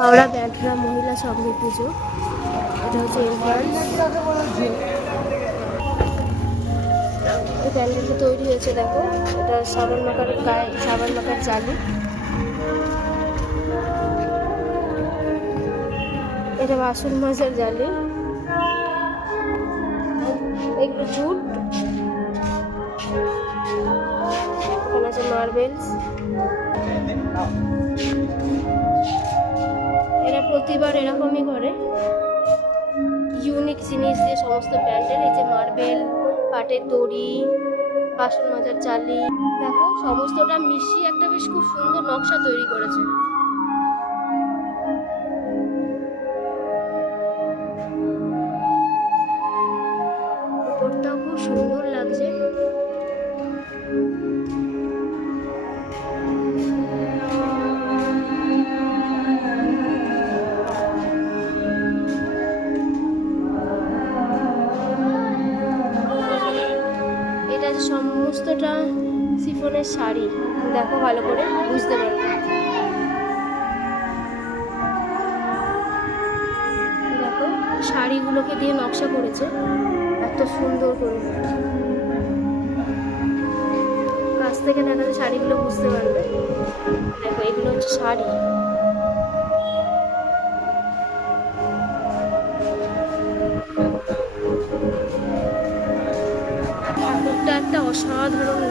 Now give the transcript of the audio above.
হাওড়া ব্যান্ডরা মহিলা সঙ্গীত পুজো। এটা হচ্ছে এন্ট্রান্স। এই প্যান্ডেলটা তৈরি হয়েছে, দেখো এটা সাবান মাখার গায়ে সাবান মাখার জালি। এটা বাসন মাজার জালি। এগুলো জুট। এখানে আছে মার্বেলস। এরা প্রতিবার এরকমই করে, ইউনিক জিনিস দিয়ে সমস্ত প্যান্ডেল। এই যে মার্বেল, পাটের দড়ি, বাসন মাজার জালি, দেখো সমস্তটা মিশিয়ে একটা বেশ খুব সুন্দর নকশা তৈরি করেছে। উপরটাও খুব সুন্দর লাগছে। এটা সমস্তটা শিফনের শাড়ি, দেখো ভালো করে বুঝতে পারবে। দেখো শাড়িগুলোকে দিয়ে নকশা করেছে এত সুন্দর করে, কাছ থেকে দেখালে শাড়িগুলো বুঝতে পারবে। দেখো এগুলো হচ্ছে শাড়ি। ঠাকুরটা একটা অসাধারণ